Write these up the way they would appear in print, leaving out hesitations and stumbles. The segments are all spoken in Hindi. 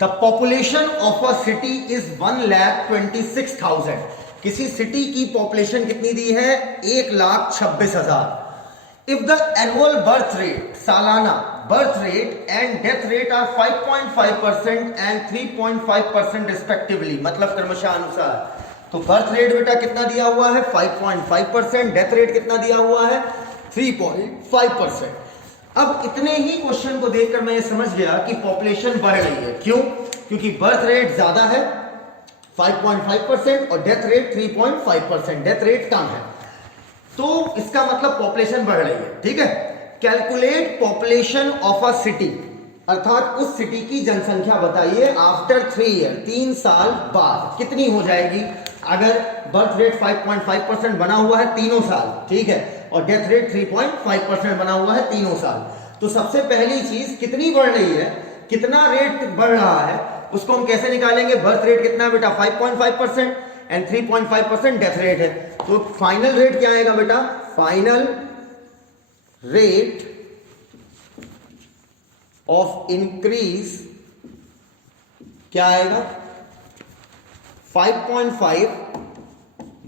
The population of a city is 1,26,000। किसी सिटी की पॉपुलेशन कितनी दी है? 1,26,000। If the annual birth rate, सालाना birth rate and death rate are 5.5% and 3.5% respectively, मतलब क्रमशः अनुसार। तो बर्थ रेट बेटा कितना दिया हुआ है? 5.5%। डेथ रेट कितना दिया हुआ है? 3.5%। अब इतने ही क्वेश्चन को देखकर मैं ये समझ गया कि पॉपुलेशन बढ़ रही है। क्यों? क्योंकि बर्थ रेट ज्यादा है 5.5% और डेथ रेट 3.5%, डेथ रेट कम है, तो इसका मतलब पॉपुलेशन बढ़ रही है। ठीक है, calculate population of a city, अर्थात उस सिटी की जनसंख्या बताइए आफ्टर 3 ईयर, 3 साल बाद कितनी हो जाएगी। अगर बर्थ रेट 5.5% बना हुआ है तीनों साल, ठीक है, और डेथ रेट 3.5% बना हुआ है तीनों साल, तो सबसे पहली चीज कितनी बढ़ रही है, कितना रेट बढ़ रहा है, उसको हम कैसे निकालेंगे? बर्थ रेट कितना है बेटा? 5.5% एंड 3.5% डेथ रेट है, तो फाइनल रेट क्या आएगा बेटा? फाइनल रेट ऑफ इंक्रीज क्या आएगा? 5.5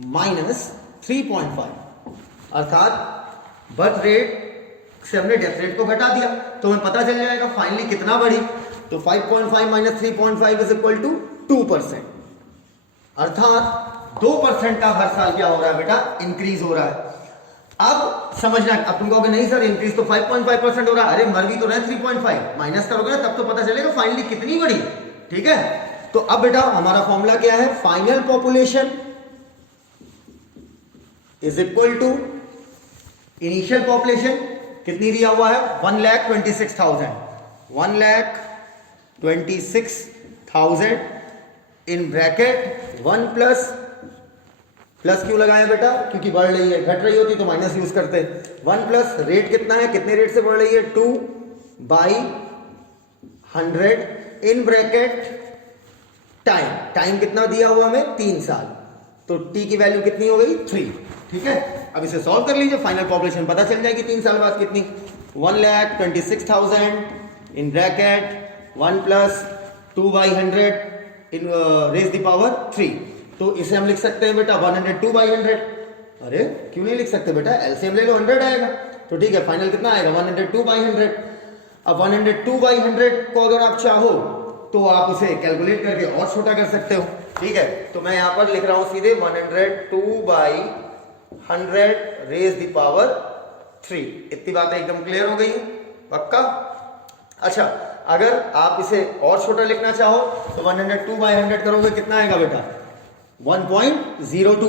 माइनस 3.5, अर्थात बर्थ रेट से हमने डेथ रेट को घटा दिया, तो हमें पता चल जाएगा फाइनली कितना बढ़ी। तो 5.5 माइनस 3.5 इज इक्वल टू 2%, अर्थात 2% का हर साल क्या हो रहा है बेटा? इंक्रीज हो रहा है। अब समझना, अब तुम कहोगे नहीं सर इंक्रीज तो 5.5% हो रहा है, अरे मर भी तो रहे 3.5, माइनस करोगे ना तब तो पता चलेगा फाइनली कितनी बढ़ी। ठीक है, तो अब बेटा हमारा फॉर्मूला क्या है? Final population is equal to initial population, कितनी दिया हुआ है? 1,26,000, 1,26,000 इन ब्रैकेट 1 प्लस क्यों लगाया बेटा? क्योंकि बढ़ रही है, घट रही होती तो माइनस यूज करते। 1 प्लस रेट कितना है, कितने रेट से बढ़ रही है? 2/100 इन ब्रैकेट टाइम कितना दिया हुआ हमें? 3 साल, तो टी की वैल्यू कितनी हो गई? 3। ठीक है, अब इसे सॉल्व कर लीजिए, फाइनल पॉपुलेशन पता चल जाएगी 3 साल बाद कितनी। 1,26,000 in bracket 1 plus 2/100 in raise the power 3, तो इसे हम लिख सकते हैं बेटा 102/100। अरे क्यों नहीं लिख सकते बेटा? एलसीएम ले लो, 100 आएगा, तो ठीक है, फाइनल कितना आएगा? 102/100। अब 102/100 को अगर आप चाहो तो आप उसे कैलकुलेट करके और छोटा कर सकते हो। ठीक है, तो मैं यहां पर लिख रहा हूं सीधे 102/100 रेज द पावर 3। इतनी बातें एकदम क्लियर हो गई, पक्का? अच्छा, अगर आप इसे और छोटा लिखना चाहो तो 102/100 करोगे, कितना आएगा बेटा? 1.02,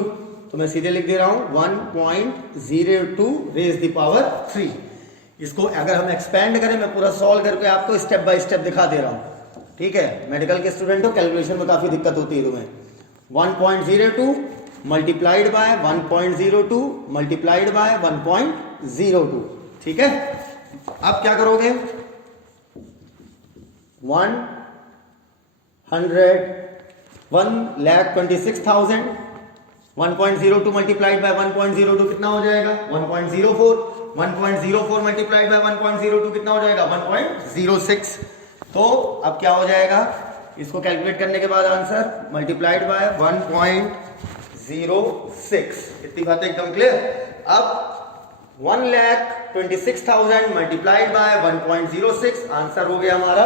तो मैं सीधे लिख दे रहा हूं 1.02 रेज द पावर 3। इसको अगर हम एक्सपेंड करें, मैं पूरा सॉल्व करके आपको स्टेप बाय स्टेप दिखा दे रहा हूं। ठीक है, मेडिकल के स्टूडेंट हो, कैलकुलेशन में काफी दिक्कत होती है तुम्हें। 1.02 मल्टीप्लाइड बाय 1.02 मल्टीप्लाइड बाय 1.02। ठीक है, अब क्या करोगे? 1,26,000 1.02 मल्टीप्लाइड बाय 1.02 कितना हो जाएगा? 1.04। 1.04 मल्टीप्लाइड बाय 1.02 कितना हो जाएगा? 1.06। तो अब क्या हो जाएगा? इसको कैलकुलेट करने के बाद आंसर मल्टीप्लाइड बाय 1.06। इतनी बातें एकदम क्लियर। अब 1,26,000 मल्टीप्लाइड बाय 1.06, आंसर हो गया हमारा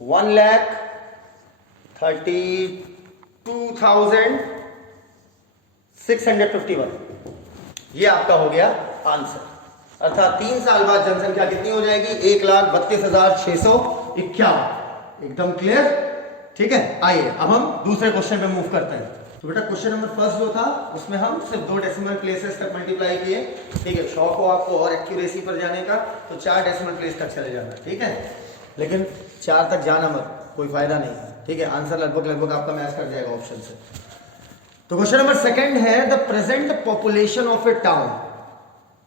1,32,651। ये आपका हो गया आंसर, अर्थात 3 साल बाद जनसंख्या कितनी हो जाएगी? 1,32,651। एकदम क्लियर। ठीक है, आइए अब हम दूसरे क्वेश्चन पे मूव करते हैं। तो बेटा क्वेश्चन नंबर फर्स्ट जो था उसमें हम सिर्फ 2 डेसिमल प्लेसेस तक मल्टीप्लाई किए। ठीक है, शौक हो आपको और एक्यूरेसी पर जाने का तो 4 डेसिमल प्लेस तक चले जाना। ठीक है, लेकिन 4 तक जाना मत, कोई फायदा नहीं है। ठीक है, आंसर लगभग आपका मैच कर जाएगा ऑप्शन से। तो क्वेश्चन नंबर सेकंड है the present population of a town.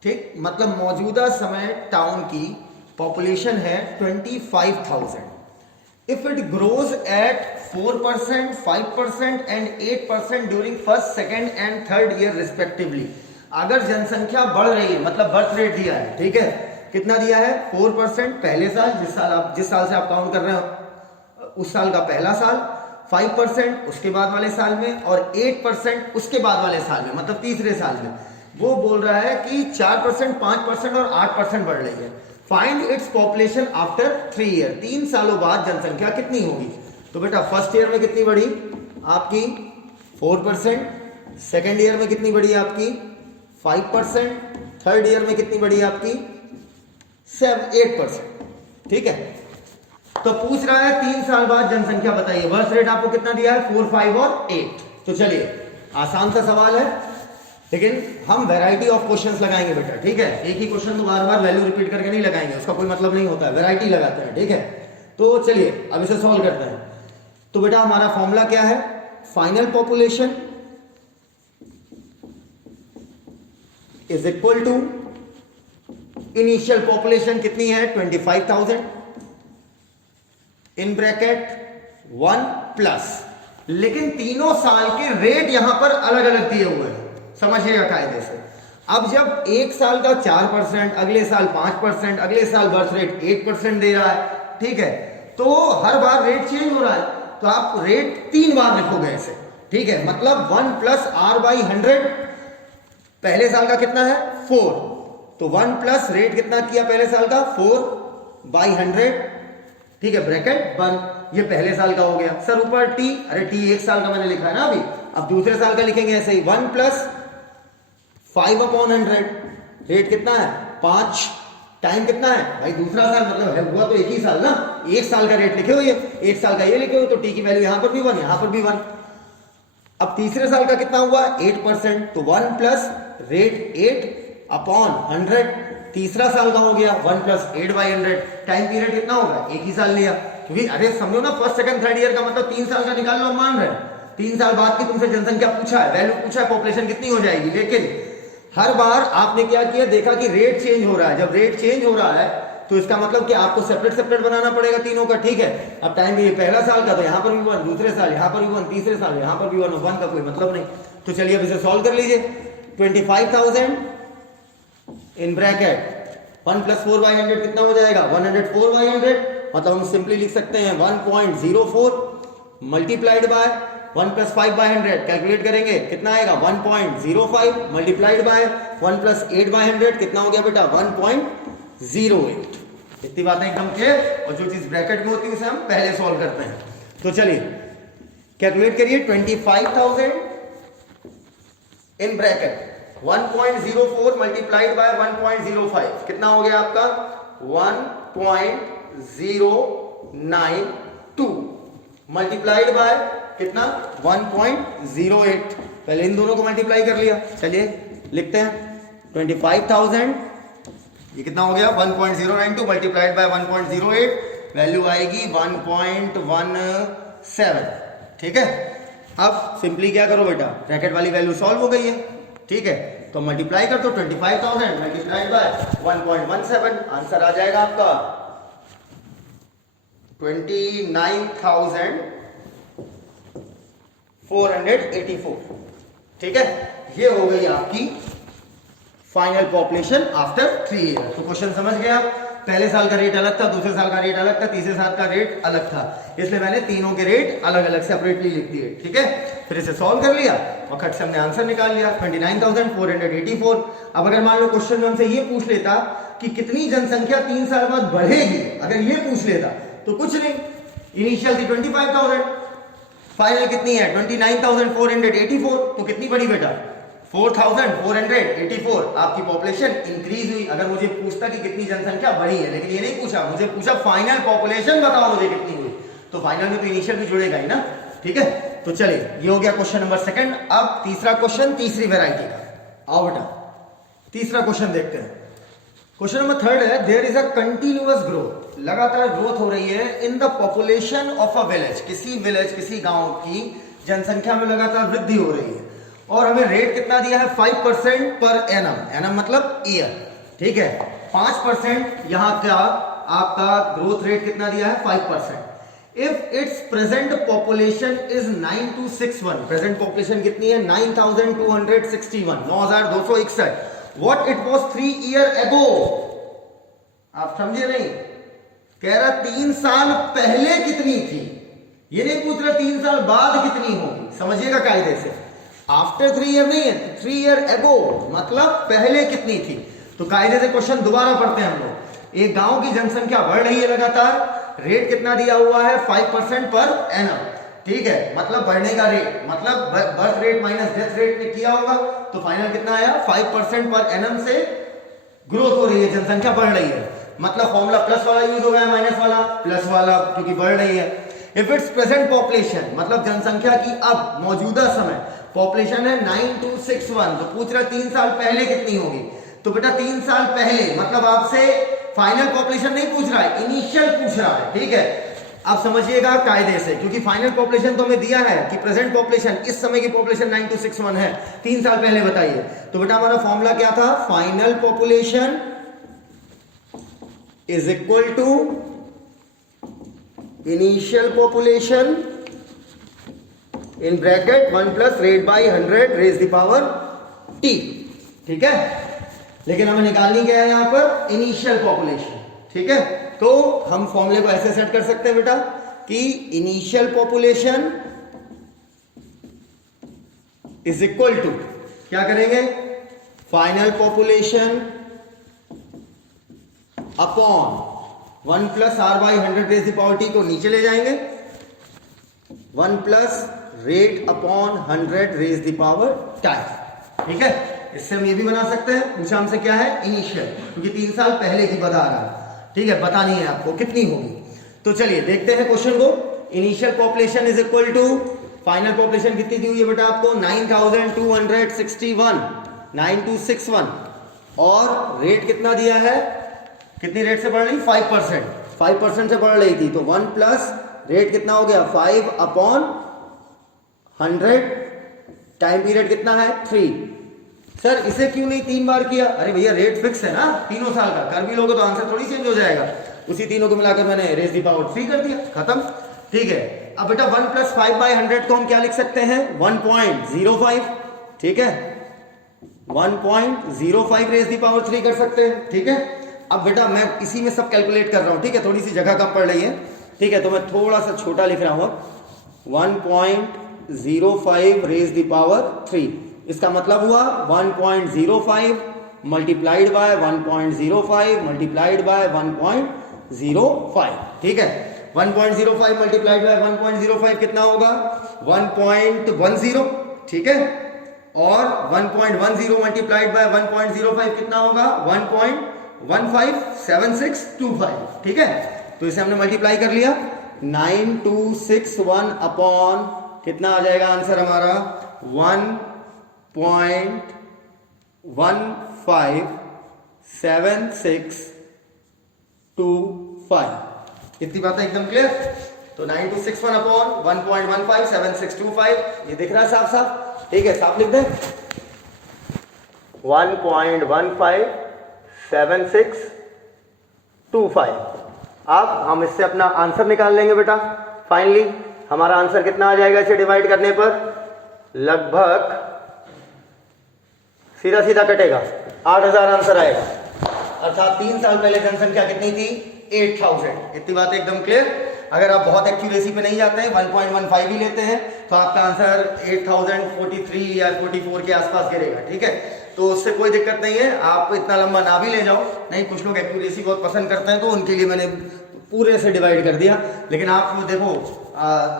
ठीक, मतलब मौजूदा समय टाउन की पॉपुलेशन है 25,000। If it grows at 4%, 5% and 8% during first, second and third year respectively. अगर जनसंख्या बढ़ रही है, मतलब बर्थ रेट दिया है, ठीक है, कितना दिया है? 4% पहले साल, जिस साल से आप काउंट कर रहे हो उस साल का पहला साल, 5% उसके बाद वाले साल में और 8% उसके बाद वाले साल में, मतलब तीसरे साल में। वो बोल रहा है कि 4%, 5% और 8% बढ़ रही है। Find its population after 3 year, 3 सालों बाद जनसंख्या कितनी होगी। तो बेटा फर्स्ट ईयर में कितनी बढ़ी आपकी 4%, सेकेंड ईयर में कितनी बढ़ी आपकी 5%, थर्ड ईयर में कितनी बढ़ी आपकी 8%। ठीक है, तो पूछ रहा है 3 साल बाद जनसंख्या बताइए। बर्थ रेट आपको कितना दिया है 4, 5 और 8। तो चलिए आसान सा सवाल है, लेकिन हम वैरायटी ऑफ क्वेश्चंस लगाएंगे बेटा। ठीक है, एक ही क्वेश्चन को बार बार वैल्यू रिपीट करके नहीं लगाएंगे, उसका कोई मतलब नहीं होता है, वैरायटी लगाते हैं। ठीक है, तो चलिए अब इसे सॉल्व करते हैं। तो बेटा हमारा फॉर्मूला क्या है, final population is equal to initial population कितनी है 25,000 इन ब्रैकेट 1 प्लस, लेकिन तीनों साल के रेट यहां पर अलग अलग दिए हुए हैं, समझिएगा कायदे से। अब जब एक साल का 4%, अगले साल 5%, अगले साल बर्थ रेट 8% दे रहा है, ठीक है, तो हर बार रेट चेंज हो रहा है, तो आप रेट 3 बार लिखोगे ऐसे। ठीक है, मतलब 1 प्लस आर बाई 100, पहले साल का कितना है 4, तो 1 प्लस रेट कितना किया पहले साल का 4 बाई 100। ठीक है, ब्रैकेट 1, ये पहले साल का हो गया। सर ऊपर टी, अरे टी एक साल का मैंने लिखा है ना अभी, अब दूसरे साल का लिखेंगे ऐसे ही 1 प्लस 5 अपॉन 100, रेट कितना है 5, टाइम कितना है भाई दूसरा साल, मतलब है हुआ तो एक ही साल ना, एक साल का रेट लिखे हुए, एक साल का ये लिखे हुए, तो टी की वैल्यू यहां पर भी 1, यहां पर भी 1। अब तीसरे साल का कितना हुआ 8%, तो 1 प्लस रेट 8 अपॉन 100, तीसरा साल का हो गया 1 प्लस 8 बाई 100। टाइम पीरियड कितना होगा, एक ही साल लिया, क्योंकि अरे समझो ना फर्स्ट सेकंड थर्ड ईयर का मतलब 3 साल का निकाल लो, मान रहे 3 साल बाद की तुमसे जनसंख्या पूछा है, वैल्यू पूछा है, पॉपुलेशन कितनी हो जाएगी। लेकिन हर बार आपने क्या किया, देखा कि रेट चेंज हो रहा है। जब रेट चेंज हो रहा है तो इसका मतलब कि आपको सेपरेट सेपरेट बनाना पड़ेगा तीनों का। ठीक है, अब टाइम भी पहला साल का, तो यहां पर भी 1, दूसरे साल यहां पर भी 1, तीसरे साल यहां पर भी 1 का कोई मतलब नहीं। तो चलिए अब इसे सॉल्व कर लीजिए। 25,000 इन ब्रैकेट 1 प्लस 4 बाई 100 कितना हो जाएगा 104 बाई 100, मतलब हम सिंपली लिख सकते हैं 1.04 multiplied by 1 plus 5 by 100, calculate करेंगे कितना आएगा 1.05 मल्टीप्लाइड बाय 1 प्लस 8 बाई 100, कितना हो गया बेटा 1.08। इतनी बातें एकदम क्लियर, और जो चीज ब्रैकेट में होती है उसे हम पहले सॉल्व करते हैं। तो चलिए कैलकुलेट करिए 25,000 इन ब्रैकेट 1.04 मल्टीप्लाइड बाय 1.05, कितना हो गया आपका 1.092 मल्टीप्लाइड बाय कितना 1.08। पहले इन दोनों को मल्टीप्लाई कर लिया, चलिए लिखते हैं 25,000, ये कितना हो गया 1.092 मल्टीप्लाइड बाय 1.08, वैल्यू आएगी 1.17। ठीक है, अब सिंपली क्या करो बेटा, ब्रैकेट वाली वैल्यू सॉल्व हो गई है। ठीक है, तो मल्टीप्लाई कर दो 25,000 मल्टीप्लाइड बाय 1.17, आंसर आ जाएगा आपका 29,484। ठीक है, ये हो गई आपकी फाइनल पॉपुलेशन आफ्टर 3 ईयर। तो क्वेश्चन समझ गए आप, पहले साल का रेट अलग था, दूसरे साल का रेट अलग था, तीसरे साल का रेट अलग था, इसलिए मैंने तीनों के रेट अलग अलग सेपरेटली लिख दिए। ठीक है, फिर इसे सॉल्व कर लिया और खट से हमने आंसर निकाल लिया 29,484। अब अगर मान लो क्वेश्चन में हमसे ये पूछ लेता कि कितनी जनसंख्या 3 साल बाद बढ़ेगी, अगर ये पूछ लेता तो कुछ नहीं, इनिशियल थी 25,000, फाइनल कितनी है 29,484, तो कितनी बढ़ी बेटा 4,484, आपकी पॉपुलेशन इंक्रीज हुई। अगर मुझे पूछता कि कितनी जनसंख्या बढ़ी है, लेकिन ये नहीं पूछा, मुझे पूछा फाइनल पॉपुलेशन बताओ मुझे कितनी हुई, तो फाइनल में तो इनिशियल भी जुड़ेगा ही ना। ठीक है, तो चलिए ये हो गया क्वेश्चन नंबर सेकंड। अब तीसरा क्वेश्चन तीसरी वैरायटी का, आओ बेटा तीसरा क्वेश्चन देखते हैं। क्वेश्चन नंबर थर्ड है, there is a continuous growth, लगातार ग्रोथ हो रही है in the population of a village, किसी विलेज किसी गांव की जनसंख्या में लगातार वृद्धि हो रही है, और हमें रेट कितना दिया है 5% पर एनम, एनम मतलब ईयर। ठीक है, 5% यहां का आपका ग्रोथ रेट कितना दिया है 5%। If it's present population is 9261, present population कितनी है 9261, 9261, what it was 3 year ago. आप समझे नहीं, कह रहा 3 साल पहले कितनी थी, ये नहीं पूछ रहा 3 साल बाद कितनी होगी, समझिएगा कायदे से। आफ्टर 3 ईयर नहीं है, 3 ईयर एगो, मतलब पहले कितनी थी। तो कायदे से क्वेश्चन दोबारा पढ़ते हैं हम लोग। एक गांव की जनसंख्या बढ़ रही है लगातार, रेट कितना दिया हुआ है 5% पर एनम, ठीक है, मतलब बढ़ने का रेट, मतलब birth rate minus death rate ने किया होगा, तो फाइनल कितना आया 5% पर एनम से ग्रोथ हो रही है, जनसंख्या बढ़ रही है। मतलब फॉर्मूला प्लस वाला यूज हो गया, माइनस वाला, प्लस वाला क्योंकि बढ़ रही है। इफ इट्स प्रेजेंट पॉपुलेशन, मतलब जनसंख्या की अब मौजूदा समय पॉपुलेशन है 9261, तो पूछ रहा 3 साल पहले कितनी होगी। तो बेटा 3 साल पहले मतलब आपसे फाइनल पॉपुलेशन नहीं पूछ रहा है, इनिशियल पूछ रहा है, ठीक है। अब समझिएगा कायदे से, क्योंकि फाइनल पॉपुलेशन तो हमें दिया है कि प्रेजेंट पॉपुलेशन, इस समय की पॉपुलेशन 9261 है, 3 साल पहले बताइए। तो बेटा हमारा फॉर्मूला क्या था, final population is equal to initial population in bracket 1 plus rate by 100 raise the power t, ठीक है। लेकिन हमें निकालनी क्या है यहां पर, इनिशियल पॉपुलेशन, ठीक है। तो हम फॉर्मूले को ऐसे सेट कर सकते हैं बेटा कि initial population is equal to, क्या करेंगे, final population upon 1 plus r by 100 raise the power t को नीचे ले जाएंगे, 1 plus rate upon 100 raise the power time, ठीक है। इससे हम ये भी बना सकते हैं, पूछा हमसे क्या है, इनिशियल, क्योंकि 3 साल पहले की बता रहा है, ठीक है, बतानी है आपको कितनी होगी। तो चलिए देखते हैं क्वेश्चन को। Initial population is equal to, final population कितनी दी हुई है बेटा आपको 9261, 9261, और रेट कितना दिया है, कितनी रेट से बढ़ रही, 5% से बढ़ रही थी, तो 1 प्लस रेट कितना हो गया 5 अपॉन 100, टाइम पीरियड कितना है 3। सर इसे क्यों नहीं 3 बार किया, अरे भैया रेट फिक्स है ना, 3 साल का, कर भी लोगे तो आंसर थोड़ी चेंज हो जाएगा, उसी तीनों को मिलाकर मैंने रेज दी पावर 3 कर दिया, खत्म, ठीक है। अब बेटा 1 प्लस 5 बाई 100 को हम क्या लिख सकते हैं, 1.05, ठीक है, 1.05 रेज दी पावर 3 कर सकते हैं, ठीक है। अब बेटा मैं इसी में सब कैलकुलेट कर रहा हूं, ठीक है, थोड़ी सी जगह कम पड़ रही है, ठीक है, तो मैं थोड़ा सा छोटा लिख रहा हूं, 1.05 रेज दी पावर 3, इसका मतलब हुआ 1.05 मल्टीप्लाइड बाय 1.05 मल्टीप्लाइड बाय 1.05, ठीक है। 1.05 मल्टीप्लाइड बाय 1.05 कितना होगा 1.10, ठीक है, और 1.10 मल्टीप्लाइड बाय 1.05 कितना होगा 1.157625, ठीक है। तो इसे हमने मल्टीप्लाई कर लिया, 9261 अपॉन कितना आ जाएगा आंसर हमारा 1.157625, इतनी बातें एकदम क्लियर। तो 9261 अपॉन 1.157625, ये दिख रहा है साफ साफ, ठीक है, साफ लिख दे, 1.157625। अब हम इससे अपना आंसर निकाल लेंगे बेटा। फाइनली हमारा आंसर कितना आ जाएगा इसे डिवाइड करने पर, लगभग सीधा सीधा कटेगा 8000 आंसर आएगा, अर्थात 3 साल पहले जनसंख्या कितनी थी 8000। इतनी बात एकदम क्लियर। अगर आप बहुत एक्यूरेसी पे नहीं जाते हैं, 1.15 ही लेते हैं, तो आपका आंसर 8043 या 44 के आसपास गिरेगा, ठीक है। तो उससे कोई दिक्कत नहीं है, आप इतना लंबा ना भी ले जाओ, नहीं कुछ लोग एक्यूरेसी बहुत पसंद करते हैं, तो उनके लिए मैंने पूरे से डिवाइड कर दिया। लेकिन आप देखो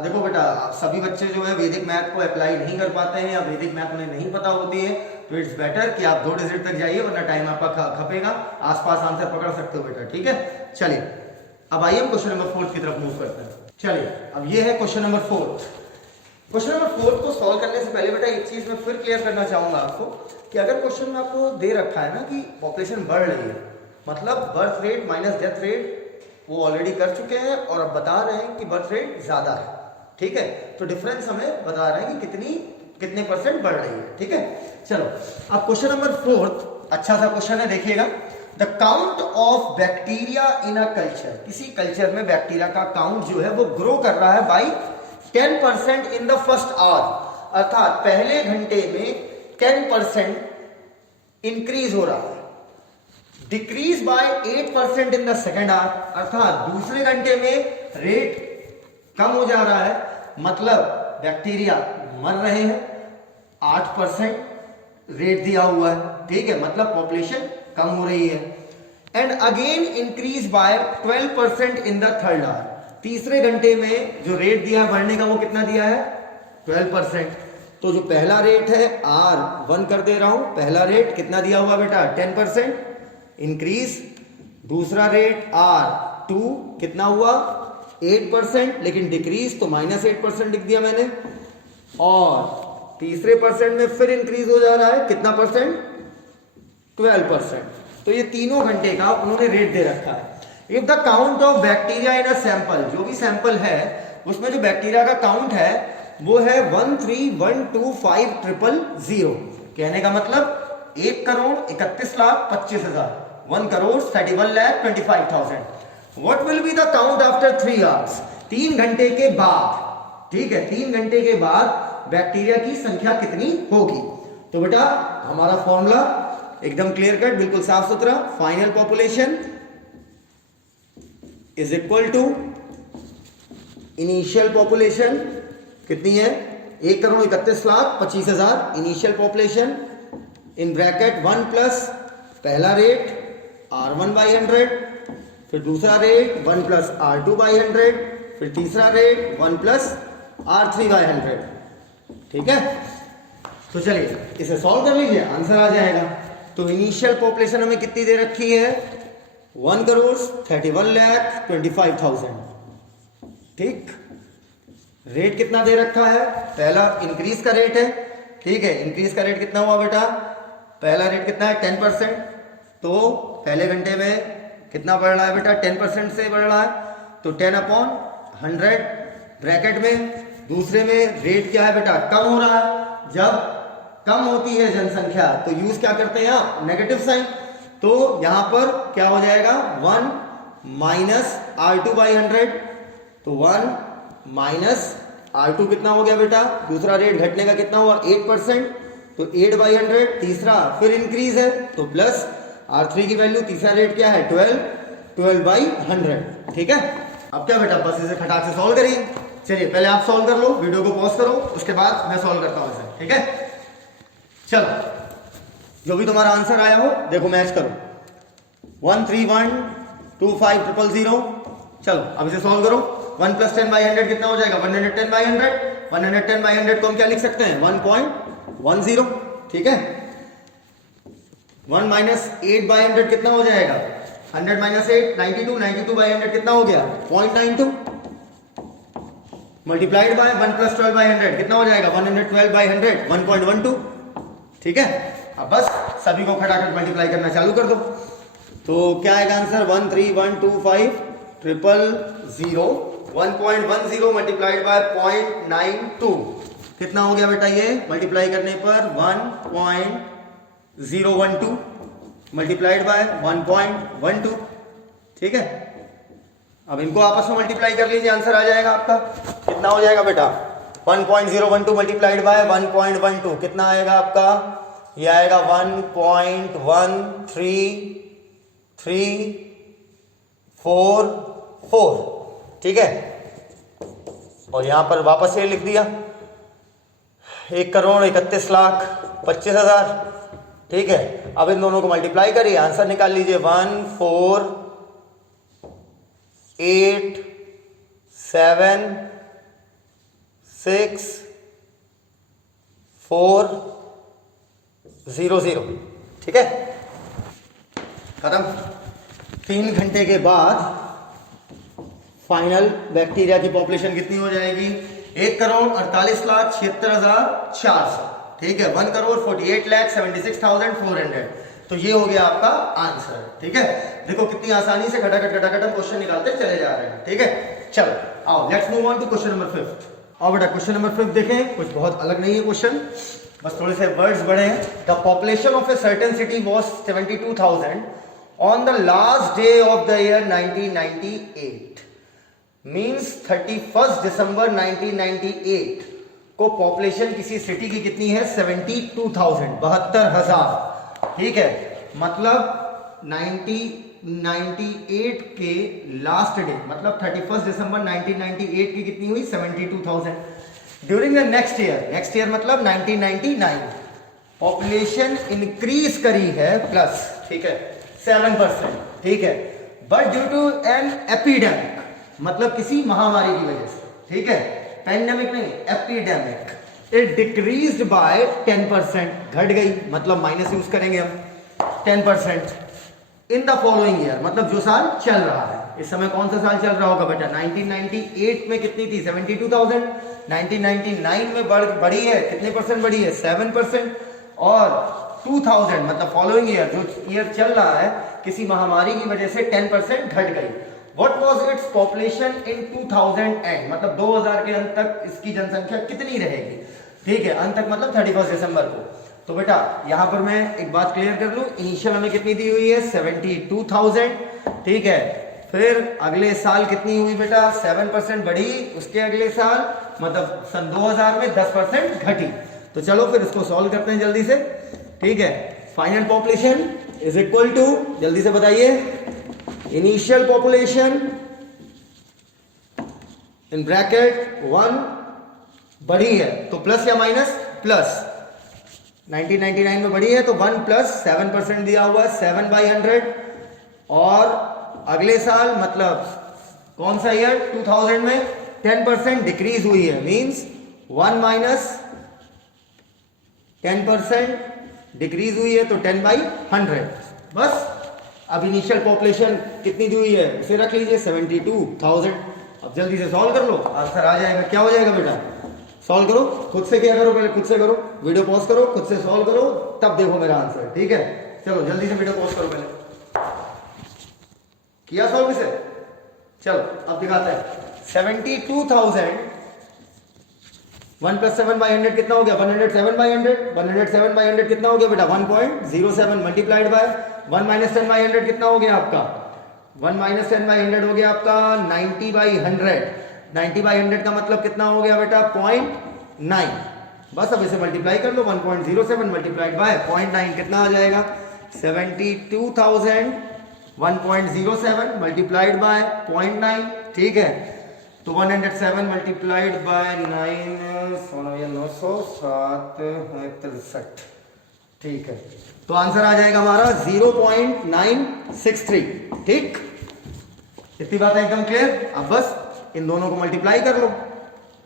देखो बेटा, सभी बच्चे जो है वैदिक मैथ को अप्लाई नहीं कर पाते हैं, या वैदिक मैथ उन्हें नहीं पता होती है, तो इट्स बेटर कि आप 2 डिजिट तक जाइए, वरना टाइम आपका खपेगा, आसपास आंसर पकड़ सकते हो बेटा, ठीक है। चलिए अब आइए हम क्वेश्चन नंबर 4 की तरफ मूव करते हैं। चलिए अब ये है क्वेश्चन नंबर 4। क्वेश्चन नंबर 4 को सॉल्व करने से पहले बेटा एक चीज मैं फिर क्लियर करना चाहूंगा आपको, कि अगर क्वेश्चन में आपको दे रखा है ना कि पॉपुलेशन बढ़ रही है, मतलब birth rate minus death rate वो ऑलरेडी कर चुके हैं, और अब बता रहे हैं कि बर्थ रेट ज्यादा है, ठीक है, तो डिफरेंस हमें बता रहे हैं कि कितने परसेंट बढ़ रही है, ठीक है। चलो अब क्वेश्चन नंबर 4 अच्छा सा क्वेश्चन है, देखिएगा। The count of bacteria in a culture, किसी कल्चर में बैक्टीरिया का काउंट जो है वो ग्रो कर रहा है by 10% in the first hour, अर्थात पहले घंटे में 10% इंक्रीज हो रहा है, decrease by 8% in the second hour, अर्थात दूसरे घंटे में रेट कम हो जा रहा है, मतलब बैक्टीरिया मर रहे हैं, 8% रेट दिया हुआ है, ठीक है, मतलब पॉपुलेशन कम हो रही है। And again increase by 12% in the third hour, तीसरे घंटे में जो रेट दिया है बढ़ने का वो कितना दिया है, 12%। तो जो पहला रेट है R1 कर दे रहा हूं, पहला रेट कितना दिया हुआ बेटा, 10% इंक्रीज। दूसरा रेट R2 कितना हुआ, 8%, लेकिन डिक्रीज तो -8% लिख दिया मैंने। और तीसरे परसेंट में फिर इंक्रीज हो जा रहा है, कितना परसेंट, 12%। तो ये तीनों घंटे का उन्होंने रेट दे रखा है। If the count of bacteria in a sample, जो भी सैंपल है उसमें जो बैक्टीरिया का काउंट है वो है 1312500। कहने का मतलब 1,31,25,000, 1,31,25,000। What will be the count after 3 hours, 3 घंटे के बाद, ठीक है, 3 घंटे के बाद बैक्टीरिया की संख्या कितनी होगी। तो बेटा हमारा फॉर्मूला एकदम क्लियर कट, बिल्कुल साफ सुथरा, final population is equal to initial population, कितनी है, 1,31,25,000 initial population, in bracket 1 plus पहला रेट R1/100, फिर दूसरा रेट 1 प्लस R2/100, फिर तीसरा रेट 1 प्लस R3/100, ठीक है। तो चलिए इसे सॉल्व कर लीजिए, आंसर आ जाएगा। तो इनिशियल पॉपुलेशन हमें कितनी दे रखी है, 1,31,25,000, ठीक। रेट कितना दे रखा है, पहला इंक्रीज का रेट है, ठीक है, इंक्रीज का रेट कितना हुआ बेटा, पहला रेट कितना है, 10%। तो पहले घंटे में कितना बढ़ रहा है बेटा, 10% से बढ़ रहा है, तो 10/100 ब्रैकेट में। दूसरे में रेट क्या है बेटा, कम हो रहा है, जब कम होती है जनसंख्या तो यूज क्या करते हैं आप, नेगेटिव साइन। तो यहां पर क्या हो जाएगा, 1 माइनस R2/100, तो 1 माइनस R2 कितना हो गया बेटा, दूसरा रेट घटने का कितना हुआ, 8%, तो 8/100। तीसरा फिर इंक्रीज है तो प्लस R3 की वैल्यू, तीसरा रेट क्या है, 12/100, ठीक है। अब क्या बेटा, बस इसे फटाक से सॉल्व करिए। चलिए पहले आप सॉल्व कर लो, वीडियो को पॉज करो, उसके बाद मैं सॉल्व करता हूं इसे, ठीक है। चलो जो भी तुम्हारा आंसर आया हो देखो मैच करो, 13125,000। चलो अब इसे सॉल्व करो। 1 प्लस 10/100 कितना हो जाएगा, 110/100। 110/100 को हम क्या लिख सकते हैं, 1.10, ठीक है। 1 माइनस 8/100 कितना हो जाएगा, 100 माइनस 8 92, 92/100 कितना हो गया, 0.92, मल्टीप्लाइड बाय 1 प्लस 12/100 कितना हो जाएगा, 112/100, 1.12, ठीक है। अब बस सभी को खटाखट मल्टीप्लाई करना चालू कर दो। तो क्या आएगा आंसर, 13125,000, 1.10 मल्टीप्लाइड बाय 0.92 कितना हो गया बेटा, ये मल्टीप्लाई करने पर 1.012 मल्टीप्लाइड बाय 1.12, ठीक है। अब इनको आपस में मल्टीप्लाई कर लीजिए, आंसर आ जाएगा आपका। कितना हो जाएगा बेटा, 1.012 मल्टीप्लाइड बाय 1.12 कितना आएगा आपका, ये आएगा 1.1334, ठीक है। और यहां पर वापस ये लिख दिया 1,31,25,000, ठीक है। अब इन दोनों को मल्टीप्लाई करिए, आंसर निकाल लीजिए, 148,764,000, ठीक है। खत्म। 3 घंटे के बाद फाइनल बैक्टीरिया की पॉपुलेशन कितनी हो जाएगी, 1,48,76,400, ठीक है। 1,48,76,400। तो ये हो गया आपका आंसर, ठीक है। देखो कितनी आसानी से खटाखट हम क्वेश्चन निकालते चले जा रहे हैं, ठीक है। चलो आओ let's move on to question number 5। और बेटा क्वेश्चन नंबर 5 देखें, कुछ बहुत अलग नहीं है क्वेश्चन, बस थोड़े से वर्ड्स बड़े हैं। The population of a certain city was 72,000 on the last day of the year 1998, means 31 दिसंबर 1998 को पॉपुलेशन किसी सिटी की कितनी है, 72,000, 72,000, ठीक है। मतलब 1998 के लास्ट डे मतलब 31 दिसंबर 1998 की कितनी हुई 72,000। ड्यूरिंग द नेक्स्ट ईयर मतलब 1999 पॉपुलेशन इंक्रीज करी है प्लस, ठीक है 7%, ठीक है, but due to an epidemic मतलब किसी महामारी की वजह से, ठीक है, पैंडेमिक नहीं एपिडेमिक, इट डिक्रीज्ड बाय 10%, घट गई मतलब माइनस यूज करेंगे हम 10% इन द फॉलोइंग ईयर मतलब जो साल चल रहा है इस समय। कौन सा साल चल रहा होगा बेटा? 1998 में कितनी थी 72,000, 1999 में बढ़ी है, कितने परसेंट बढ़ी है 7%, और 2000 मतलब फॉलोइंग ईयर जो ईयर चल रहा है किसी महामारी की वजह से 10% घट गई। What was its population in 2000 end मतलब 2000 के अंत तक इसकी जनसंख्या कितनी रहेगी, ठीक है, अंत तक मतलब 31 दिसंबर को। तो बेटा यहां पर मैं एक बात क्लियर कर लूं, इनिशियल हमें कितनी दी हुई है 72,000, ठीक है, फिर अगले साल कितनी हुई बेटा 7% बढ़ी, उसके अगले साल मतलब सन 2000 में 10% घटी। तो चलो फिर इसको सॉल्व करते हैं जल्दी से, ठीक है। Final population is equal to, जल्दी से बताइए, इनिशियल पॉपुलेशन इन ब्रैकेट 1 बढ़ी है तो प्लस या माइनस, प्लस 1999 में बढ़ी है तो 1 प्लस 7% दिया हुआ है 7/100, और अगले साल मतलब कौन सा ईयर 2000 में 10% डिक्रीज हुई है, मींस 1 माइनस 10% डिक्रीज हुई है तो 10/100। बस अब इनिशियल पॉपुलेशन कितनी दी हुई है उसे रख लीजिए 72,000। अब जल्दी से सॉल्व कर लो, आंसर आ जाएगा। क्या हो जाएगा बेटा? सॉल्व करो, खुद से क्या करो, पहले खुद से करो, वीडियो पॉज करो, खुद से सॉल्व करो, तब देखो मेरा आंसर, ठीक है। चलो जल्दी से वीडियो पॉज करो, पहले किया सॉल्व इसे? चलो अब दिखाते हैं। 72,000 1 + 7/100 कितना हो गया 107/100, 107/100 कितना हो गया बेटा 1.07 मल्टीप्लाइड बाय 1 - 10/100 कितना हो गया आपका 1 - 10/100 हो गया आपका 90/100। 90/100 का मतलब कितना हो गया बेटा 0.9। बस अब इसे मल्टीप्लाई कर लो, 1.07 मल्टीप्लाइड बाय 0.9 कितना आ जाएगा 72,000 1.07 मल्टीप्लाइड बाय 0.9, ठीक है। तो 107 मल्टीप्लाइड बाय 9 907 ठीक है। तो आंसर आ जाएगा हमारा 0.963, ठीक। इतनी बात है एकदम क्लियर। अब बस इन दोनों को मल्टीप्लाई कर लो।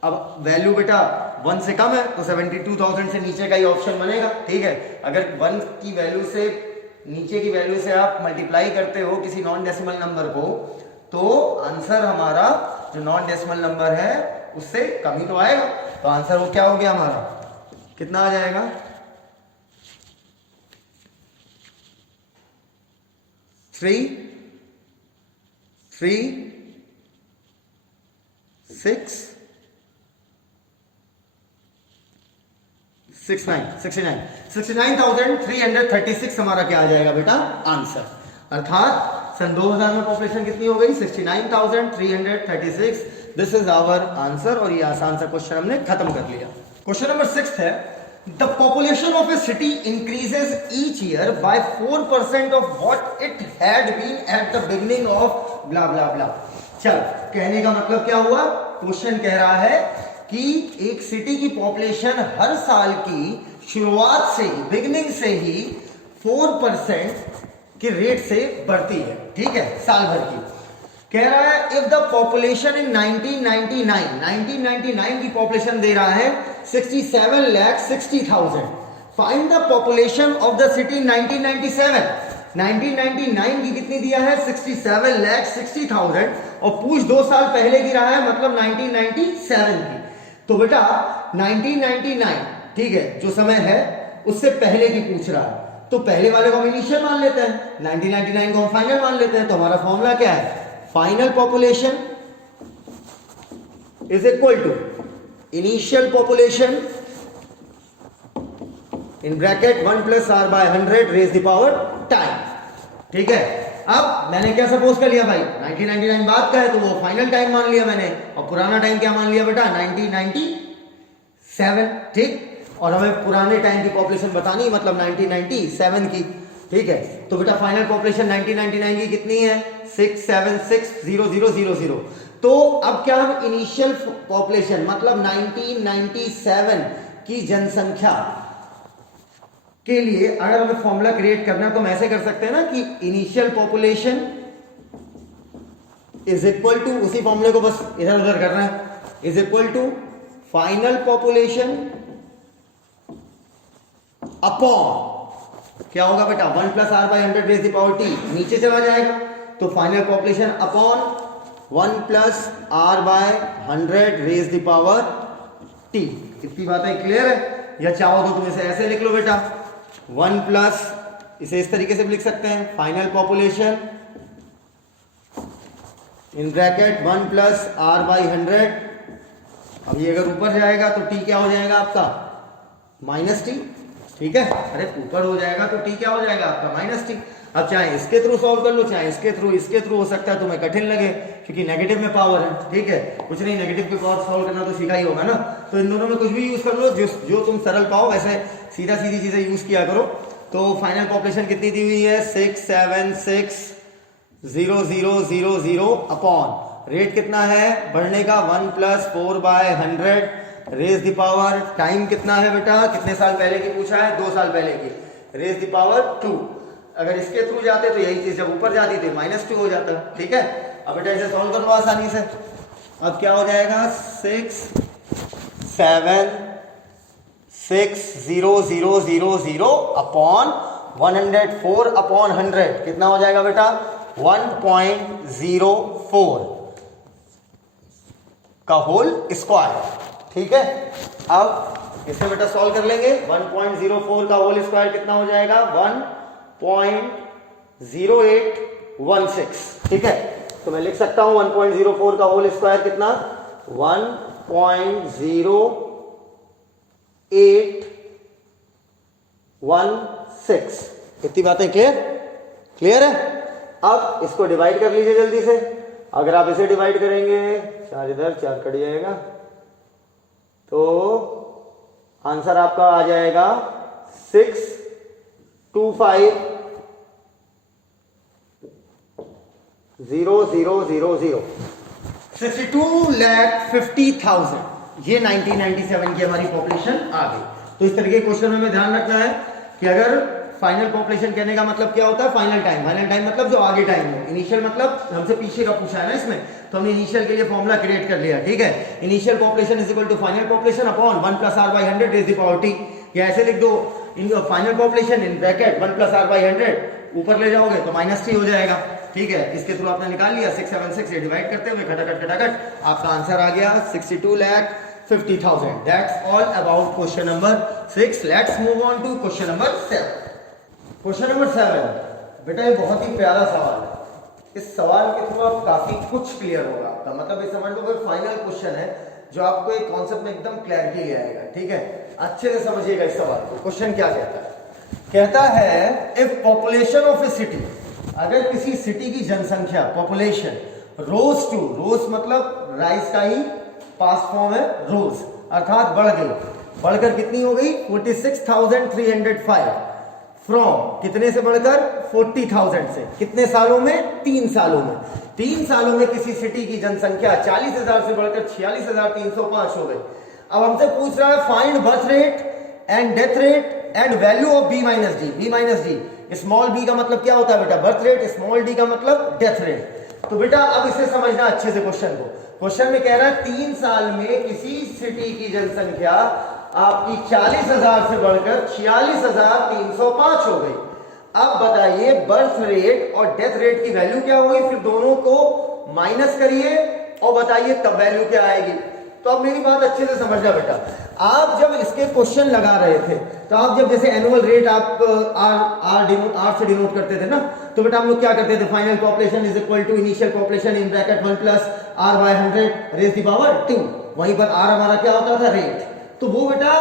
अब वैल्यू बेटा 1 से कम है तो 72,000 से नीचे का ही ऑप्शन बनेगा, ठीक है। अगर 1 की वैल्यू से नीचे की वैल्यू से आप मल्टीप्लाई करते हो किसी नॉन डेसिमल नंबर को, तो आंसर हमारा जो नॉन डेसिमल नंबर है उससे कम ही तो आएगा। तो आंसर वो क्या हो गया हमारा, कितना आ जाएगा 69,336 हमारा क्या आ जाएगा बेटा आंसर। अर्थात सन 2000 में पॉपुलेशन कितनी हो गई 69,336। This is our answer. और ये आसान सा क्वेश्चन हमने खत्म कर लिया। क्वेश्चन नंबर 6 है, the population of a city increases each year by 4% of what it had been at the beginning of blah blah blah. चल, कहने का मतलब क्या हुआ, क्वेश्चन कह रहा है कि एक सिटी की पॉपुलेशन हर साल की शुरुआत से ही, बिगिनिंग से ही 4% के रेट से बढ़ती है, ठीक है, साल भर की। कह रहा है इफ द पॉपुलेशन इन 1999 की पॉपुलेशन दे रहा है 67,60,000। Find the population of the city 1999 की कितनी दिया है 67,60,000 और पूछ 2 साल पहले की रहा है मतलब 1997 की। तो बेटा 1999, ठीक है, जो समय है उससे पहले की पूछ रहा है, तो पहले वाले को हम इनिशियल मान लेते हैं, 1999 को हम फाइनल मान लेते हैं। तो हमारा फॉर्मूला क्या है, final population is equal to initial population in bracket 1 + r/100 raise the power time, ठीक है। अब मैंने क्या सपोज कर लिया भाई 1999 बाद का है तो वो फाइनल टाइम मान लिया मैंने, और पुराना टाइम क्या मान लिया बेटा 1997, ठीक। और हमें पुराने टाइम की पॉपुलेशन बतानी मतलब 1997 की। ठीक है, तो बेटा फाइनल पॉपुलेशन 1999 की कितनी है 6760000। तो अब क्या हम इनिशियल पॉपुलेशन मतलब 1997 की जनसंख्या के लिए अगर हमें फॉर्मूला क्रिएट करना है तो हम ऐसे कर सकते हैं ना कि initial population is equal to, उसी फॉर्मूले को बस इधर उधर करना है, is equal to final population upon क्या होगा बेटा 1 plus r by 100 raise the power t, नीचे चला जाएगा तो final population upon 1 plus r by 100 raise the power t. इतनी बातें क्लियर है? या चाहो तो तुम इसे ऐसे लिख लो बेटा 1 प्लस, इसे इस तरीके से भी लिख सकते हैं final population in bracket 1 plus r by 100। अब ये अगर ऊपर जाएगा तो टी क्या हो जाएगा आपका माइनस टी, ठीक है, अरे ऊपर हो जाएगा तो टी क्या हो जाएगा आपका माइनस टी। अब चाहे इसके थ्रू सॉल्व कर लो चाहे इसके थ्रू हो सकता है तुम्हें कठिन लगे क्योंकि नेगेटिव में पावर है, ठीक है, कुछ नहीं नेगेटिव के पावर सॉल्व करना तो सीखा ही होगा ना, तो इन दोनों में कुछ भी यूज कर लो जो तुम सरल पाओ, वैसे सीधा सीधी चीजें यूज किया करो। तो फाइनल पॉपुलेशन कितनी दी हुई है 6760000 अपॉन रेट कितना है बढ़ने का 1 plus 4 by 100 raise the power, time कितना है बेटा, कितने साल पहले की पूछा है 2 साल पहले की, रेज द पावर 2। अगर इसके थ्रू जाते तो यही चीज जब ऊपर जाती थी -2 हो जाता, ठीक है। अब बेटा इसे सॉल्व कर लो आसानी से। अब क्या हो जाएगा 6760000 अपॉन 104 अपॉन 100 कितना हो जाएगा बेटा 1.04 का होल स्क्वायर, ठीक है। अब इसे बेटा सॉल्व कर लेंगे 1.04 का होल स्क्वायर कितना हो जाएगा 1.0816, ठीक है। तो मैं लिख सकता हूं 1.04 का होल स्क्वायर कितना 1.0816। इतनी बातें क्लियर है? अब इसको डिवाइड कर लीजिए जल्दी से। अगर आप इसे डिवाइड करेंगे 4 इधर 4 कट जाएगा तो आंसर आपका आ जाएगा 625,000 62,50,000 ये 1997 की हमारी पॉपुलेशन आ गई। तो इस तरीके के क्वेश्चन में ध्यान रखना है कि अगर फाइनल पॉपुलेशन कहने का मतलब क्या होता है फाइनल टाइम मतलब जो आगे टाइम हो, इनिशियल मतलब हमसे पीछे का पूछा है ना इसमें, तो हमने इनिशियल के लिए फॉर्मूला क्रिएट कर लिया, ठीक है। Initial population is equal to final population upon 1 plus r by 100 raise the power t, या ऐसे लिख दो in final population in bracket 1 plus r by 100, ऊपर ले जाओगे तो -3 हो जाएगा, ठीक है। इसके थ्रू आपने निकाल लिया 676 से डिवाइड करते हुए खटाखट आपका आंसर आ गया 62,50,000। That's all about question number 6। Let's move on to question number 7। Question number 7 बेटा ये बहुत ही प्यारा सवाल है। इस सवाल के थ्रू आप काफी कुछ क्लियर होगा आपका, मतलब ये समझ लो फाइनल क्वेश्चन है जो आपको एक कॉन्सेप्ट में एकदम क्लैरिटी ले आएगा, ठीक है। अच्छे से समझिएगा इस सवाल को। क्वेश्चन क्या कहता है, कहता है if population of a city, अगर किसी सिटी की जनसंख्या पॉपुलेशन रोज टू, रोज मतलब राइज का ही पास्ट फॉर्म है रोज, अर्थात बढ़ गई, बढ़कर कितनी हो गई 46,305 फ्रॉम कितने से बढ़कर 40,000 से, कितने सालों में 3 सालों में। 3 सालों में किसी सिटी की जनसंख्या 40,000 से बढ़कर 46,305 हो गई। अब हमसे पूछ रहा है find birth rate and death rate and value of b minus d. B minus d, small b का मतलब क्या होता है बेटा बर्थ रेट, स्मॉल डी का मतलब डेथ रेट। तो बेटा अब इसे समझना अच्छे से क्वेश्चन को। क्वेश्चन में कह रहा है 3 साल में किसी सिटी की जनसंख्या आपकी 40,000 से बढ़कर 46,305 हो गई। अब बताइए बर्थ रेट और डेथ रेट की वैल्यू क्या होगी, फिर दोनों को माइनस करिए और बताइए तब वैल्यू क्या आएगी। तो अब मेरी बात अच्छे से समझना बेटा, आप जब इसके क्वेश्चन लगा रहे थे तो आप जब जैसे एनुअल रेट आप आर से डिनोट करते थे ना, तो बेटा हम लोग क्या करते थे final population is equal to initial population in bracket 1 plus r by 100 raise the power 2। वहीं पर आर हमारा क्या होता था रेट। तो वो बेटा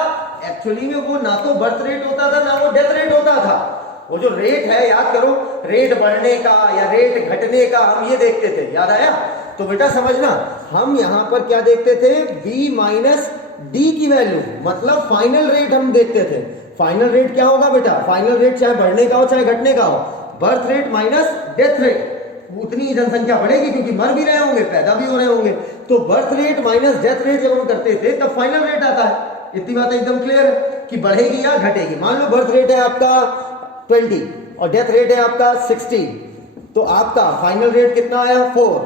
एक्चुअली में वो ना तो बर्थ रेट होता था ना वो डेथ रेट होता था। वो जो रेट है याद करो, रेट बढ़ने का या रेट घटने का हम ये देखते थे, याद आया। तो बेटा समझना हम यहां पर क्या देखते थे B माइनस डी की वैल्यू, मतलब फाइनल रेट हम देखते थे। फाइनल रेट क्या होगा बेटा, फाइनल रेट चाहे बढ़ने का हो चाहे घटने का हो, birth rate minus death rate, उतनी ही जनसंख्या बढ़ेगी क्योंकि मर भी रहे होंगे, पैदा भी हो रहे होंगे। तो birth rate minus death rate जब हम करते थे तब फाइनल रेट आता है। इतनी बात एकदम क्लियर है कि बढ़ेगी या घटेगी। मान लो बर्थ रेट है आपका 20 और डेथ रेट है आपका 16, तो आपका फाइनल रेट कितना आया 4।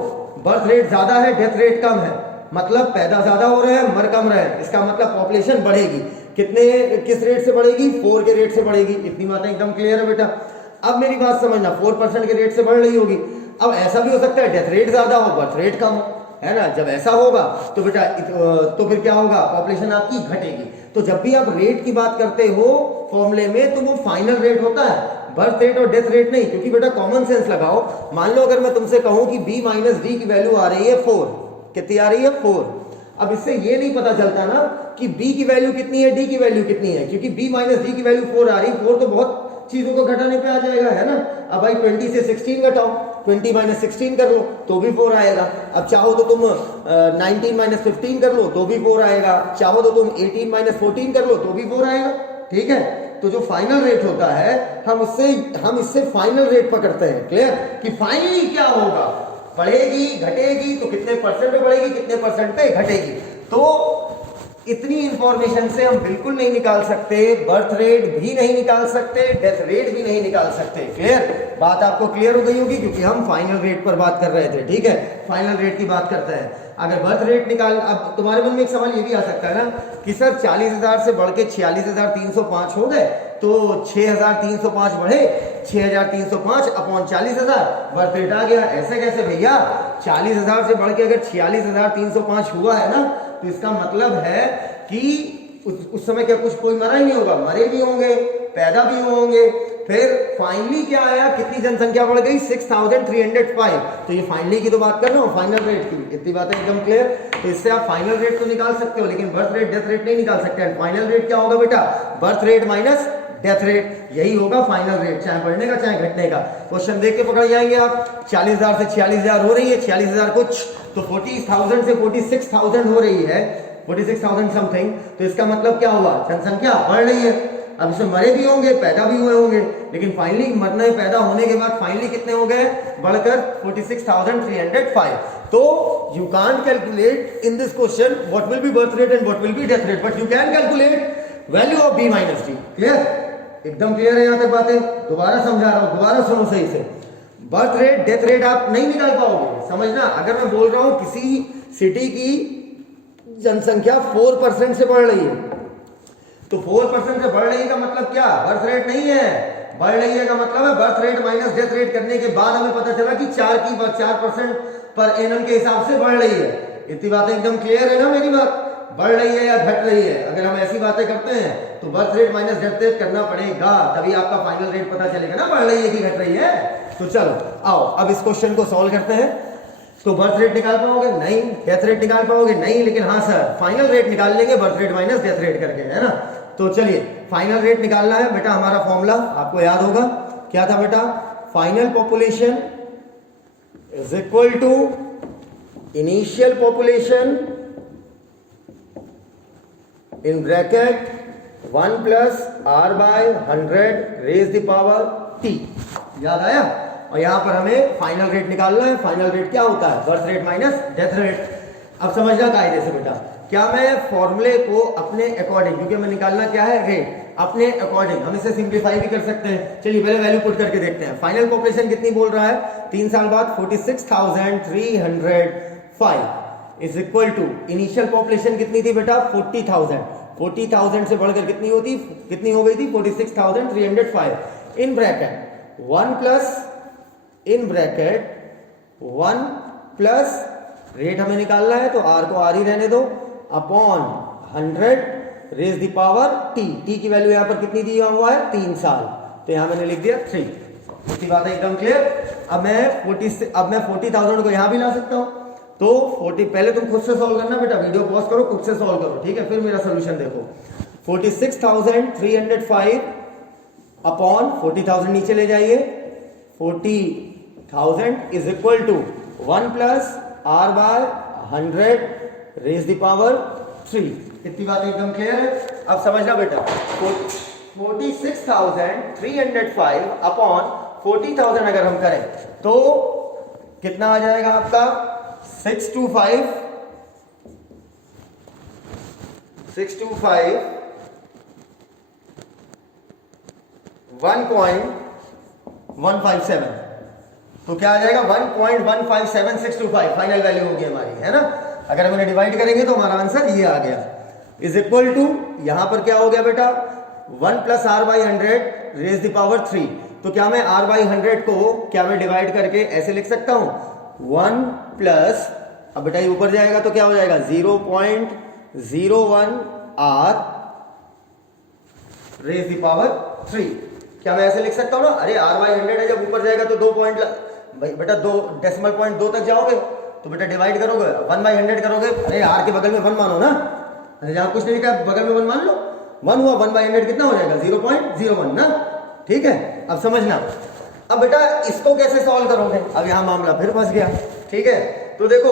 बर्थ रेट ज्यादा है, डेथ रेट कम है, मतलब पैदा ज्यादा हो रहे हैं, मर कम रहे हैं, इसका मतलब पॉपुलेशन बढ़ेगी। किस रेट से बढ़ेगी, 4 के रेट से बढ़ेगी। इतनी बातें एकदम क्लियर है बेटा। अब मेरी बात समझना, 4% के रेट से बढ़ रही होगी। अब ऐसा भी हो सकता है डेथ रेट ज्यादा हो बर्थ रेट कम हो, है ना। जब ऐसा होगा तो बेटा तो फिर क्या होगा, पॉपुलेशन आपकी घटेगी। तो जब भी आप रेट की बात करते हो फॉर्मूले में तो वो फाइनल रेट होता है, बर्थ रेट और डेथ रेट नहीं। क्योंकि बेटा कॉमन सेंस लगाओ, मान लो अगर मैं तुमसे कहूं कि b माइनस डी की वैल्यू आ रही है 4, कितनी आ रही है 4। अब इससे ये नहीं पता चलता ना कि b की वैल्यू कितनी है, d की वैल्यू कितनी है, क्योंकि b माइनस डी की वैल्यू 4 आ रही है। 4 तो बहुत चीजों को घटाने पे आ जाएगा, है ना। अब भाई 20 से 16 घटाओ, 20 माइनस 16 कर लो तो भी 4 आएगा। अब चाहो तो तुम 19 माइनस 15 कर लो तो भी 4 आएगा, चाहो तो तुम 18 माइनस 14 कर लो तो भी 4 आएगा। ठीक है, तो जो फाइनल रेट होता है हम इससे फाइनल रेट पकड़ते हैं। क्लियर कि फाइनली क्या होगा, बढ़ेगी घटेगी, तो कितने परसेंट पे बढ़ेगी कितने परसेंट पे घटेगी। तो इतनी इंफॉर्मेशन से हम बिल्कुल नहीं निकाल सकते, बर्थ रेट भी नहीं निकाल सकते, डेथ रेट भी नहीं निकाल सकते। क्लियर, बात आपको क्लियर हो गई होगी क्योंकि हम फाइनल रेट पर बात कर रहे थे। ठीक है, फाइनल रेट की बात करते हैं। अगर बर्थ रेट निकाल, अब तुम्हारे मन में एक सवाल ये भी आ सकता है ना कि सर 40,000 से बढ़ के 46,305 हो गए, तो 6,305 बढ़े, 6,305 अपॉन 40,000 बर्थ रेट आ गया। ऐसे कैसे भैया, 40,000 से बढ़ के अगर 46,305 हुआ है ना, तो इसका मतलब है कि उस समय क्या कुछ कोई मरा ही नहीं होगा, मरे भी होंगे, पैदा भी होंगे। फिर फाइनली क्या आया, कितनी जनसंख्या बढ़ गई 6,305। तो ये फाइनली की तो बात कर रहा हूँ, फाइनल रेट की। इतनी बातें एकदम क्लियर। तो इससे आप फाइनल रेट तो निकाल सकते हो लेकिन बर्थ रेट डेथ रेट नहीं निकाल सकते। फाइनल रेट क्या होगा बेटा, birth rate minus death rate, यही होगा फाइनल रेट, चाहे बढ़ने का चाहे घटने का। क्वेश्चन देख के पकड़ जाएंगे आप। 40,000 से 46,000 हो रही है, 46,000 कुछ, तो 40,000 से 46,000 हो रही है, 46,000 समथिंग। तो इसका मतलब क्या हुआ, जनसंख्या बढ़ रही है। अब इसमें मरे भी होंगे, पैदा भी हुए होंगे, लेकिन फाइनली मरने पैदा होने के बाद फाइनली कितने हो गए, बढ़कर 46,305। तो you can't calculate in this question what will be birth rate and what will be death rate, but you can calculate value of b minus D. Clear, एकदम क्लियर है यहां तक बातें। दोबारा समझा रहा हूं, दोबारा सुनो सही से। बर्थ रेट डेथ रेट आप नहीं निकाल पाओगे, समझना। अगर मैं बोल रहा हूं किसी सिटी की जनसंख्या 4% से बढ़ रही है, तो 4% से बढ़ रही का मतलब क्या, बर्थ रेट नहीं है, बढ़ रही है का मतलब है birth rate minus death rate करने के बाद हमें पता चला कि 4% पर एनम के हिसाब से बढ़ रही है। इतनी बातें एकदम क्लियर है ना मेरी बात, बढ़ रही है या घट रही है। अगर हम ऐसी बातें करते हैं तो birth rate minus death rate करना पड़ेगा, तभी आपका फाइनल रेट पता चलेगा ना, बढ़ रही है कि घट रही है। तो चलो आओ अब इस क्वेश्चन को सॉल्व करते हैं। तो बर्थ रेट निकाल पाओगे नहीं, डेथ रेट निकाल पाओगे नहीं, लेकिन हाँ सर फाइनल रेट निकाल लेंगे birth rate minus death rate करके, है ना। तो चलिए फाइनल रेट निकालना है बेटा। हमारा फॉर्मूला आपको याद होगा, क्या था बेटा, final population is equal to initial population in bracket 1 plus r by 100 raise the power t। याद आया। और यहां पर हमें फाइनल रेट निकालना है। फाइनल रेट क्या होता है, birth rate minus death rate. अब समझना कायदे से बेटा, क्या मैं फॉर्मूले को अपने अकॉर्डिंग, क्योंकि हमें निकालना क्या है रेट, अपने अकॉर्डिंग हम इसे सिंप्लीफाई भी कर सकते हैं। चलिए पहले वैल्यू पुट करके देखते हैं। फाइनल पॉपुलेशन कितनी बोल रहा है, 3 साल बाद 46,305 is equal to initial population कितनी थी बेटा 40,000। 40,000 से बढ़कर कितनी हो गई थी 46,305 इन ब्रैकेट 1 प्लस रेट हमें निकालना है तो r को r ही रहने दो, upon 100 raise the power t। t की वैल्यू यहां पर कितनी दिया हुआ है 3 साल, तो यहां मैंने लिख दिया 3। इतनी बात है एकदम क्लियर। अब मैं 40,000 को यहां भी ला सकता हूं। तो 40 पहले तुम खुद से सॉल्व करना बेटा, वीडियो पॉज करो, खुद से सॉल्व करो, ठीक है, फिर मेरा सोल्यूशन देखो। 46,305 अपॉन 40,000 नीचे ले जाइए, 40,000 is equal to 1 plus r by 100 raise the power 3। इतनी बात एकदम क्लियर है। अब समझना बेटा, 46,305 अपॉन 40,000 अगर हम करें तो कितना आ जाएगा आपका 625 1.157 तो क्या आ जाएगा 1.157625 फाइनल वैल्यू होगी हमारी, है ना। अगर हम इन्हें डिवाइड करेंगे तो हमारा आंसर ये आ गया इज इक्वल टू, यहां पर क्या हो गया बेटा 1 plus r by 100 raise the power 3। तो क्या मैं r बाई 100 को क्या मैं डिवाइड करके ऐसे लिख सकता हूं 1 प्लस, अब बेटा ये ऊपर जाएगा तो क्या हो जाएगा 0.01 r रेज द पावर 3। क्या मैं ऐसे लिख सकता हूं ना, अरे r बाई 100 है, जब ऊपर जाएगा तो 2 पॉइंट बेटा 2 डेसिमल पॉइंट 2 तक जाओगे तो बेटा डिवाइड करोगे 1 बाई 100 करोगे, अरे r के बगल में 1 मानो ना, अरे जहां कुछ नहीं लिखा बगल में 1 मान लो, 1 हुआ 1 बाई 100 कितना हो जाएगा 0.01 ना, ठीक है। अब समझना, अब बेटा इसको कैसे सॉल्व करोगे, अब यहां मामला फिर फंस गया, ठीक है। तो देखो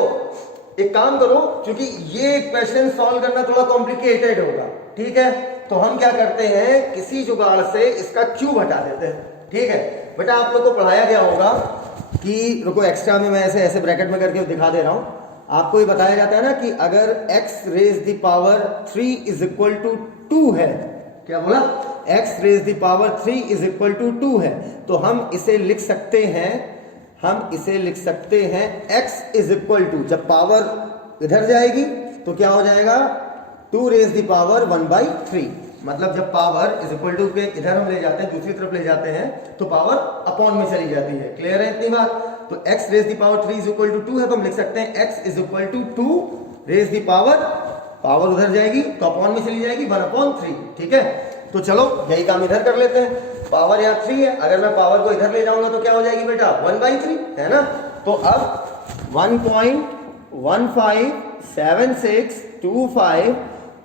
एक काम करो, क्योंकि ये क्वेश्चन सॉल्व करना थोड़ा कॉम्प्लिकेटेड होगा, ठीक है, तो हम क्या करते हैं किसी जुगाड़ से इसका क्यूब हटा देते हैं, ठीक है। बेटा आप लोग को पढ़ाया गया होगा कि रुको एक्स्ट्रा में मैं ऐसे ऐसे ब्रैकेट में करके दिखा दे रहा हूं आपको, ये बताया जाता है ना कि अगर x raise the power 3 is equal to 2 है, क्या बोला x raise the power 3 is equal to 2 है, तो हम इसे लिख सकते हैं x इज इक्वल टू, जब पावर इधर जाएगी तो क्या हो जाएगा 2 रेज द पावर 1/3, मतलब जब पावर इज इक्वल टू के इधर हम ले जाते हैं दूसरी तरफ ले जाते हैं तो पावर अपॉन में चली जाती है, क्लियर है इतनी बात। तो x raise the power 3 is equal to 2 है तो हम लिख सकते हैं x is equal to 2 raise the power उधर जाएगी तो अपॉन में चली जाएगी 1/3, ठीक है। तो चलो यही काम इधर कर लेते हैं, पावर यहाँ 3 है, अगर मैं पावर को इधर ले जाऊंगा तो क्या हो जाएगी बेटा 1/3, है ना। तो अब 1.157625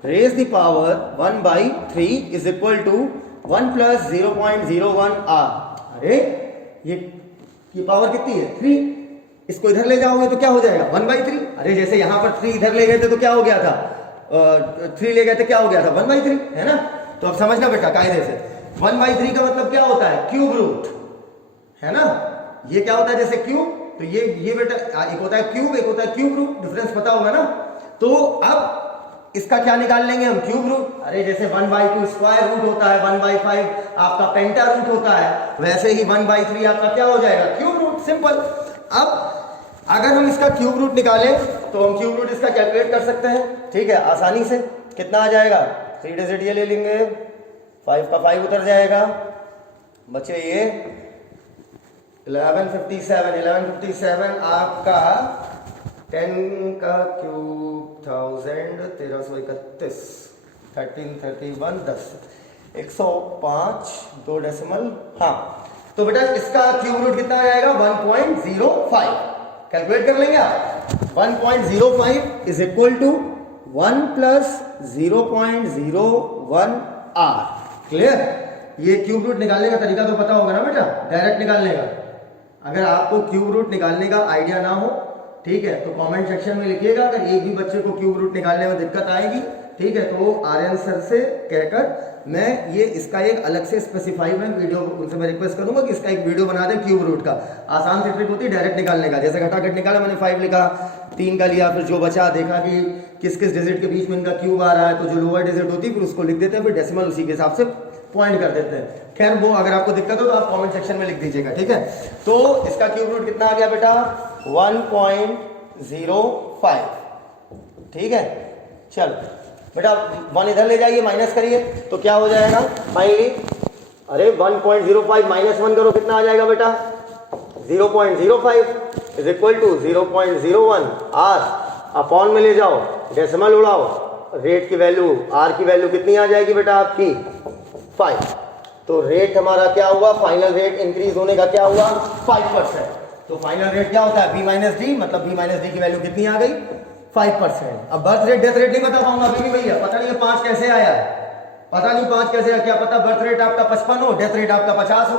raise the power 1/3 is equal to 1 plus 0.01 r। अरे ये पावर कितनी है 3, इसको इधर ले जाओगे तो क्या हो जाएगा 1/3। अरे जैसे यहां पर 3 इधर ले गए थे तो क्या हो गया था 3 ले गए थे, क्या हो गया था 1/3, है ना। तो अब समझना बेटा कायदे से 1/3 का मतलब क्या होता है क्यूब रूट, है ना। ये क्या होता है जैसे क्यूब, तो ये बेटा एक होता है क्यूब एक होता है क्यूब रूट, डिफरेंस पता होगा ना। तो अब इसका क्या निकाल लेंगे हम क्यूब रूट, अरे जैसे 1/2 स्क्वायर रूट होता है, 1/5 आपका पेंटा रूट होता है, वैसे ही 1/3 आपका क्या हो जाएगा क्यूब रूट, सिंपल। अब अगर हम इसका क्यूब रूट निकालें तो हम क्यूब रूट इसका कैलकुलेट कर सकते हैं, ठीक है, आसानी से। कितना आ जाएगा 3 डिजिट ये ले लेंगे, 5 का 5 उतर जाएगा, बचे ये 1157 आपका 10 का क्यूब 1000 1331 1331 10 105 2 डेसिमल, हाँ। तो बेटा इसका क्यूब रूट कितना आ जाएगा 1.05, कैलकुलेट कर लेंगे आप। 1.05 is equal to 1 plus 0.01 r, clear. ये क्यूब रूट निकालने का तरीका तो पता होगा ना बेटा, डायरेक्ट निकालने का। अगर आपको क्यूब रूट निकालने का आइडिया ना हो, ठीक है, तो कमेंट सेक्शन में लिखिएगा। अगर एक भी बच्चे को क्यूब रूट निकालने में दिक्कत आएगी, ठीक है, तो आर्यन सर से कहकर मैं ये इसका एक अलग से स्पेसिफाई में वीडियो उनसे मैं रिक्वेस्ट करूंगा कि इसका एक वीडियो बना दें क्यूब रूट का। आसान सी ट्रिक होती है डायरेक्ट निकालने का, जैसे घटाघट निकाला मैंने 5 लिखा, 3 का लिया, फिर जो बचा देखा कि किस किस डिजिट के बीच में इनका क्यूब आ रहा है, तो जो लोअर डिजिट होती है फिर उसको लिख देते हैं, फिर डेसिमल उसी के हिसाब से पॉइंट कर देते हैं। खैर वो अगर आपको दिक्कत हो तो आप कमेंट सेक्शन में लिख दीजिएगा, ठीक है। तो इसका क्यूब रूट कितना आ गया बेटा 1.05, ठीक है। चल बेटा 1 इधर ले जाइए, माइनस करिए तो क्या हो जाएगा फाइनली, अरे 1.05 माइनस 1 करो कितना आ जाएगा बेटा 0.05 is equal to 0.01 r, upon में ले जाओ, डेसिमल उड़ाओ, रेट की वैल्यू r की वैल्यू कितनी आ जाएगी बेटा आपकी 5। तो रेट हमारा क्या हुआ, फाइनल रेट इंक्रीज होने का क्या हुआ 5%। तो फाइनल रेट क्या होता है b माइनस डी, मतलब b माइनस डी की वैल्यू कितनी आ गई 5%। अब बर्थ रेट डेथ रेट नहीं बता पाऊंगा अभी भी भैया, पता नहीं 5 कैसे आया, पता नहीं 5 कैसे आया, क्या पता बर्थ रेट आपका 55 हो, डेथ रेट आपका 50 हो,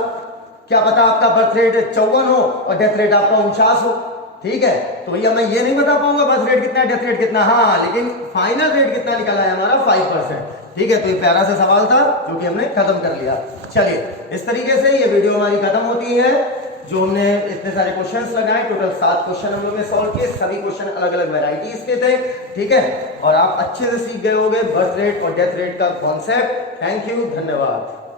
क्या पता आपका बर्थ रेट 54 हो और डेथ रेट आपका 49 हो, ठीक है। तो भैया मैं ये नहीं बता पाऊंगा बर्थ रेट कितना है डेथ रेट कितना, हाँ, लेकिन फाइनल रेट कितना निकला है हमारा 5%, ठीक है, तो ये प्यारा सा सवाल था जो कि हमने खत्म कर लिया। चलिए, इस तरीके से ये वीडियो हमारी खत्म होती है। जो हमने इतने सारे क्वेश्चंस लगाए, टोटल 7 क्वेश्चन हम लोग ने सॉल्व किए, सभी क्वेश्चन अलग अलग वैरायटीज के थे। ठीक है, और आप अच्छे से सीख गए होंगे बर्थ रेट और डेथ रेट का कॉन्सेप्ट। थैंक यू, धन्यवाद।